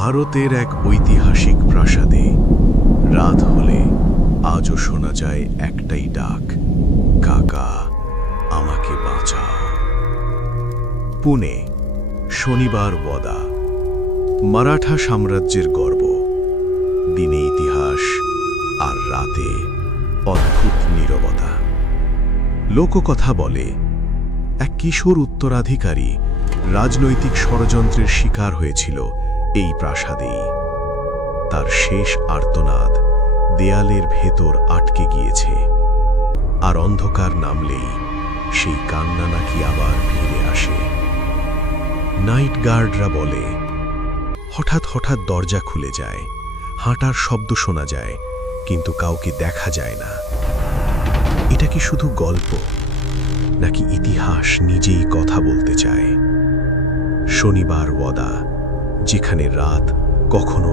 ভারতের এক ঐতিহাসিক প্রাসাদে রাত হলে আজও শোনা যায় একটাই ডাক, কাকা আমাকে বাঁচাও। পুনে, শনিবার ওয়াদা। মারাঠা সাম্রাজ্যের গর্ব। দিনে ইতিহাস আর রাতে অদ্ভুত নীরবতা। লোককথা বলে এক কিশোর উত্তরাধিকারী রাজনৈতিক ষড়যন্ত্রের শিকার হয়েছিল এই প্রাসাদেই। তার শেষ আর্তনাদ দেয়ালের ভেতর আটকে গিয়েছে, আর অন্ধকার নামলেই সেই কান্না নাকি আবার ফিরে আসে। নাইট গার্ডরা বলে হঠাৎ হঠাৎ দরজা খুলে যায়, হাঁটার শব্দ শোনা যায়, কিন্তু কাউকে দেখা যায় না। এটা কি শুধু গল্প, নাকি ইতিহাস নিজেই কথা বলতে চায়? শনিবার ওয়াদা, যেখানে রাত কখনো